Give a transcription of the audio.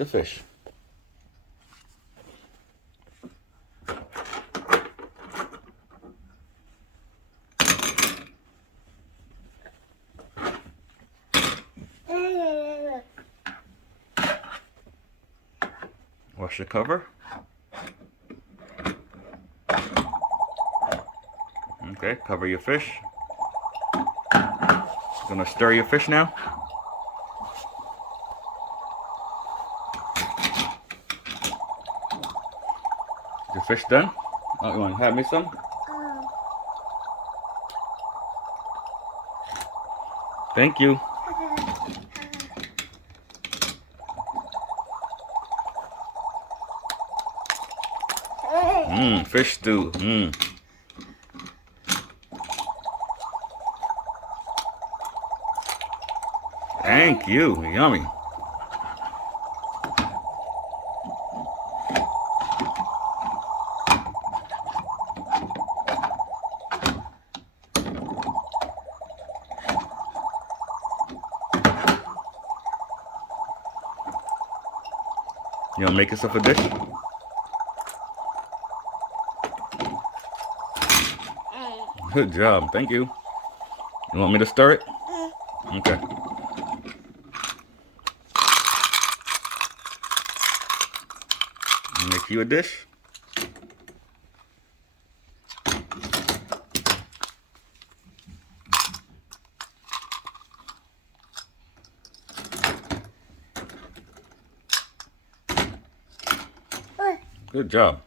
the fish. Wash the cover. Okay, cover your fish. Gonna stir your fish now. Is your fish done? Oh, you want to have me some? Thank you. Fish stew. Thank you. Yummy. You want to make yourself a dish? Good job. Thank you. You want me to stir it? Okay. Make you a dish. Good job.